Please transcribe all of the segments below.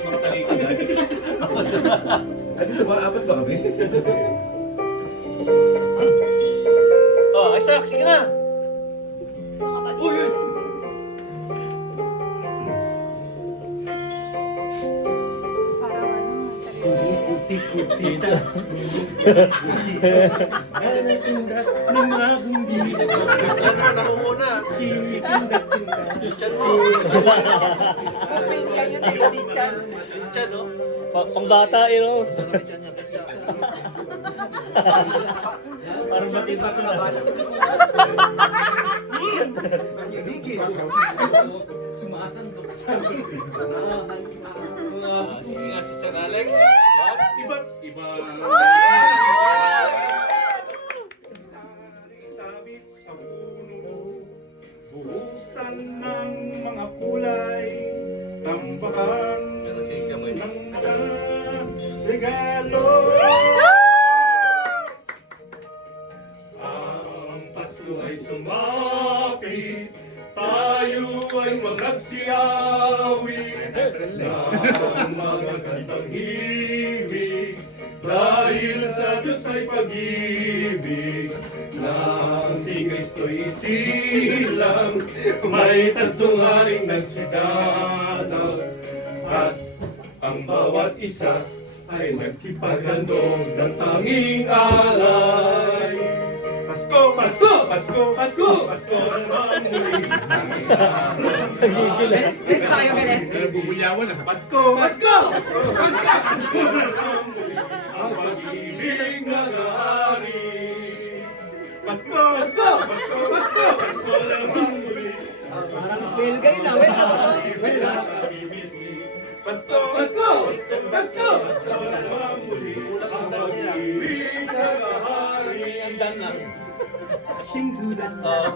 Sa matalikod yan. Dito ba? Apat ba kami? Oh, Isaac, sige na. Uy, uy. Kuti-kutita. Tinda ng mga bumbi. Diyan mo, namumuna. Tinda-tinda. Diyan mo. Kumpilya yun, hindi chan. Diyan, no? Pang bata, yun, know? Parang matiba ko na. Bigil. Sumasandok sa Sige nga, si Sir Alex. iba't iba. Sabit sa puno, buhusan ng mga kulay, tambakan Pero si Gamoy. ng mga regalo. Ang Pasko ay sumapit, tayo ay magagsiyawi ng mga kantang himig, dahil sa Diyos ay pag-ibig. Nang si Kristo'y isilang, may tatlong haring nagsiganap, at ang bawat isa ay nagsipaghando ng tanging alay. Pasko, Pasko, Pasko, Pasko, Pasko naman muli. Ganito kayo, ganito. Pero bubulyawan na. Pasko, Pasko, Pasko, Pasko, Pasko naman muli. Ang pag-ibig ng hari. Pasko, Pasko, Pasko, Pasko, Pasko naman muli. Belga yun ah, wait na ba to? Wait na. Pasko, Pasko, Pasko, Pasko, Pasko naman muli. Ang pag-ibig ng hari. Ang dan na. Dashing to the sky,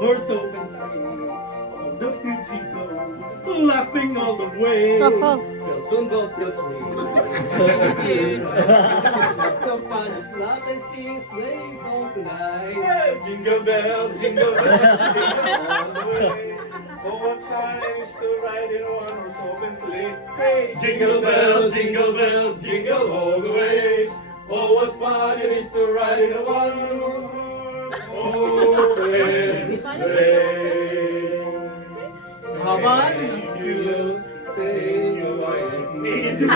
horse open sleigh, all the fields we go, laughing all the way. We'll soon go till spring. Come find us, laugh and sing sleigh song tonight. Hey, jingle bells, jingle all the way. Oh, what fun it is to ride in a one-horse open sleigh. Hey, jingle bells, jingle all the way. Oh, what fun it is to ride in a one-horse open sleigh. Haban. Thank you, thank you, I need you.